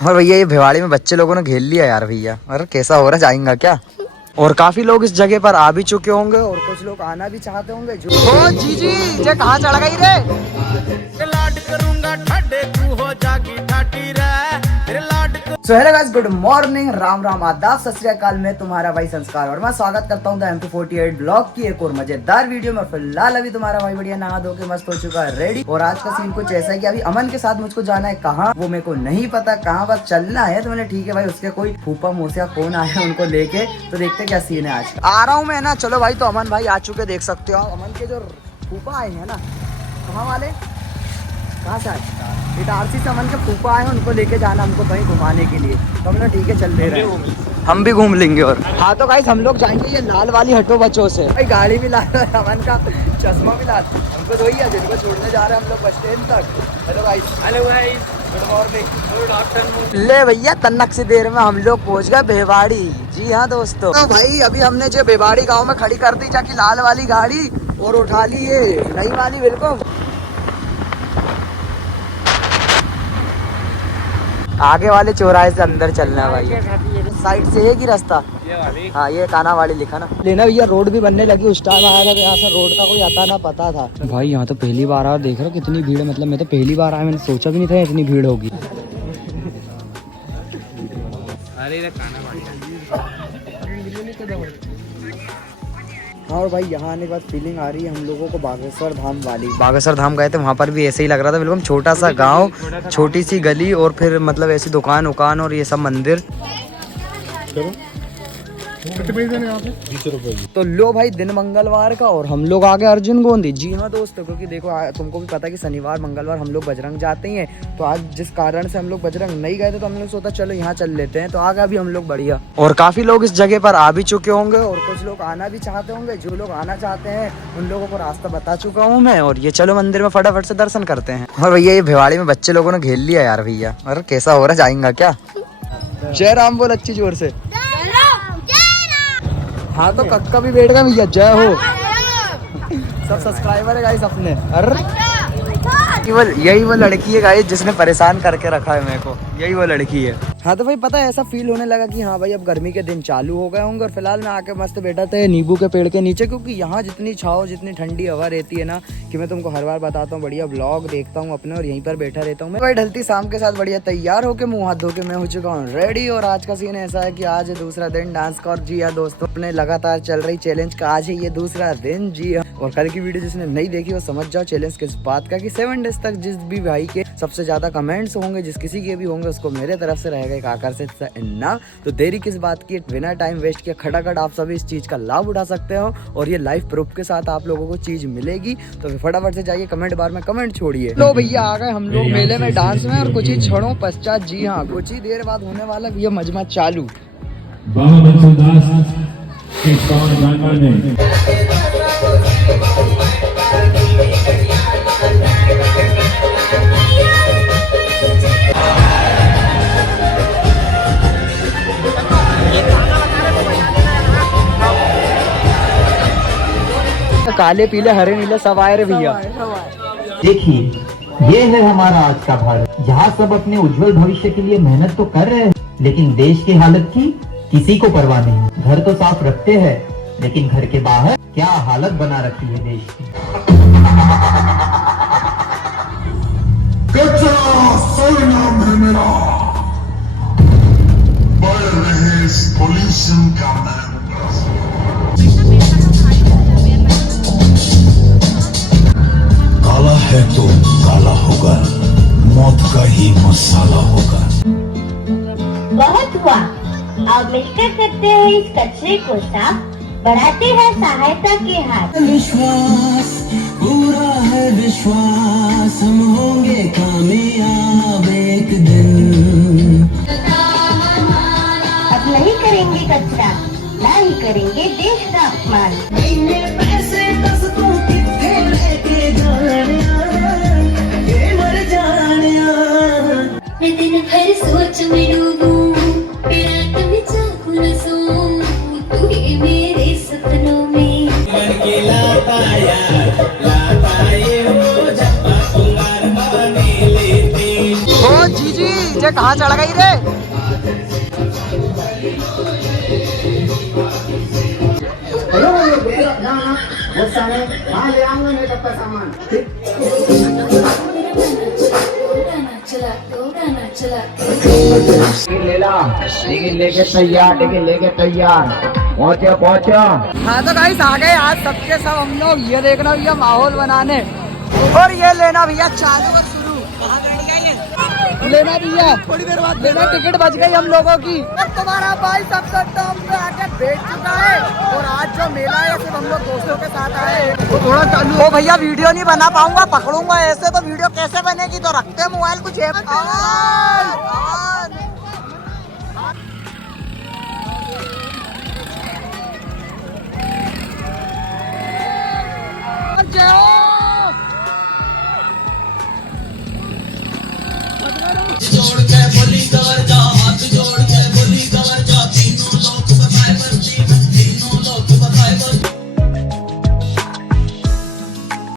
और भैया ये भिवाड़ी में बच्चे लोगों ने घेर लिया यार भैया। अरे कैसा हो रहा है, जाएंगा क्या? और काफी लोग इस जगह पर आ भी चुके होंगे और कुछ लोग आना भी चाहते होंगे। ओ जीजी जे कहाँ चढ़ गई रे? लाड करूंगा ठाडे तू हो जागी ठाटी रे तेरे लाड। So hello guys, good morning, Ram Ram, आदाब, सत श्री अकाल। मैं तुम्हारा भाई संस्कार और मैं स्वागत करता हूँ द MP48 ब्लॉग की एक और मजेदार वीडियो में। फिलहाल अभी तुम्हारा भाई बढ़िया नहा धो के मस्त हो चुका है रेडी। और आज का सीन कुछ ऐसा है कि अभी अमन के साथ मुझको जाना है। कहाँ वो मेरे को नहीं पता, कहाँ बस चलना है। तो मैंने ठीक है भाई, उसके कोई फूफा मोसिया कौन आया है उनको लेके, तो देखते क्या सीन है आज। आ रहा हूँ मैं ना, चलो भाई। तो अमन भाई आ चुके, देख सकते हो। अमन के जो फूफा आए हैं ना, कहाँ वाले, कहाँ से आए? इटारसी से अमन के फूफा आए हैं, उनको लेके जाना हमको कहीं घुमाने के लिए। तो हमने ठीक है चल रहे हैं, हम भी घूम लेंगे। और हाँ तो गाइस हम लोग जाएंगे ये लाल वाली हटो बच्चों से। भाई गाड़ी भी लाल है, अमन का चश्मा भी लाल। हमको तो वही है जिनको छोड़ने जा रहे हैं हम लोग बस स्टैंड तक। Hello guys, hello guys, good morning, good afternoon. ले भैया तन्नक सी देर में हम लोग पहुंच गए भिवाड़ी। जी हाँ दोस्तों, तो भाई अभी हमने जो भिवाड़ी गाँव में खड़ी कर दी जाके लाल वाली गाड़ी और उठा ली ये नई वाली। बिल्कुल आगे वाले चौराहे से अंदर चलना है भाई, साइड से एक ही रास्ता। हाँ ये काना वाली लिखा ना लेना भैया। रोड भी बनने लगी, उस टाइम आया था तो यहाँ से रोड का कोई आता ना पता था। भाई यहाँ तो पहली बार आया, देख रहा हूँ कितनी भीड़ है। मतलब मैं तो पहली बार आया, मैंने सोचा भी नहीं था इतनी भीड़ होगी। और भाई यहाँ आने के बाद फीलिंग आ रही है हम लोगों को बागेश्वर धाम वाली। बागेश्वर धाम गए थे, वहाँ पर भी ऐसे ही लग रहा था बिल्कुल। छोटा सा गांव, छोटी सी गली और फिर मतलब ऐसी दुकान उकान और ये सब मंदिर। तो लो भाई दिन मंगलवार का और हम लोग आ गए अर्जुन गोंदी। जी हाँ दोस्तों, क्योंकि देखो तुमको भी पता है कि शनिवार मंगलवार हम लोग बजरंग जाते ही हैं। तो आज जिस कारण से हम लोग बजरंग नहीं गए थे तो हम लोग सोचा चलो यहाँ चल लेते हैं। तो आ गए अभी हम लोग बढ़िया। और काफी लोग इस जगह पर आ भी चुके होंगे और कुछ लोग आना भी चाहते होंगे। जो लोग आना चाहते हैं उन लोगों को रास्ता बता चुका हूँ मैं। और ये चलो मंदिर में फटाफट से दर्शन करते हैं। और भैया ये भिवाड़ी में बच्चे लोगों ने घेर लिया यार भैया। अरे कैसा हो रहा है, जाएंगा क्या? जय राम बोल अच्छी जोर से। हाँ तो कक्का भी बैठ गया भैया, जय हो। सब सब्सक्राइबर है गाइस अपने। अरे केवल यही वो लड़की है गाइस जिसने परेशान करके रखा है मेरे को, यही वो लड़की है। हाँ तो भाई पता है ऐसा फील होने लगा कि हाँ भाई अब गर्मी के दिन चालू हो गए होंगे। और फिलहाल मैं आके मस्त बैठा था नींबू के पेड़ के नीचे, क्योंकि यहाँ जितनी छाव जितनी ठंडी हवा रहती है ना कि मैं तुमको हर बार बताता हूँ। बढ़िया ब्लॉग देखता हूँ अपने और यहीं पर बैठा रहता हूँ मैं। भाई ढलती शाम के साथ बढ़िया तैयार होके मुँह हाथ धो के मैं हो चुका हूँ रेडी। और आज का सीन ऐसा है कि आज है दूसरा दिन डांस का। और जी हाँ दोस्तों, अपने लगातार चल रही चैलेंज का आज है ये दूसरा दिन। जी हाँ, और कल की वीडियो जिसने नहीं देखी वो समझ जाओ चैलेंज किस बात का, कि 7 डेज तक जिस भी भाई के सबसे ज्यादा कमेंट्स होंगे, जिस किसी के भी होंगे, उसको मेरे तरफ से रहेगा एक आकर्षित सा इनाम। तो देरी किस बात की, बिना टाइम वेस्ट किए खटाखट आप सभी इस चीज का लाभ उठा सकते हो। और ये लाइव प्रूफ के साथ आप लोगों को चीज मिलेगी। तो फटाफट से जाइए कमेंट बार में कमेंट छोड़िए। लो भैया आ गए हम लोग मेले में डांस में। और कुछ ही क्षणों पश्चात, जी हाँ कुछ ही देर बाद होने वाला भैया मजमा चालू। काले पीले हरे नीले सब आए रे भैया। देखिए ये है हमारा आज का भारत। यहाँ सब अपने उज्जवल भविष्य के लिए मेहनत तो कर रहे हैं, लेकिन देश की हालत की किसी को परवाह नहीं। घर तो साफ रखते हैं, लेकिन घर के बाहर क्या हालत बना रखी है देश की। कचरा सरनाम है मेरा, बढ़ रहे इस पोल्यूशन का मैं। काला है तो काला होगा, मौत का ही मसाला होगा। बहुत हुआ, अब मिलकर करते हैं इस कचरे को साफ, बढ़ाते हैं सहायता के हाथ। विश्वास पूरा है विश्वास, हम होंगे कामयाब एक दिन। अब नहीं करेंगे कचरा, ना ही करेंगे देश का अपमान। पैसे दस्तों कितने लेके मैं दिन भर सोच में डूबूं, रात में जागूं न सोऊं, तू ही मेरे सपनों में। मन के लापाया लापाए हो जब तुम्हार बने लेते। ओ जीजी जे जे कहाँ चढ़ गई रे? लेके तैयार पहुँचो। हाँ तो गाइस आ गए आज सबके सब हम लोग। ये देखना भैया माहौल बनाने, और ये लेना भैया चालू का शुरू। लेना भैया थोड़ी देर बाद लेना, टिकट बच गई हम लोगों की। अब तुम्हारा भाई सबसे टॉप पे आके बैठ चुका है, और आज जो मेला है सिर्फ हम लोग दोस्तों के साथ आए हैं। तो थोड़ा चालू हो भैया, वीडियो नहीं बना पाऊंगा, पकड़ूंगा ऐसे तो वीडियो कैसे बनेगी। तो रखते मोबाइल कुछ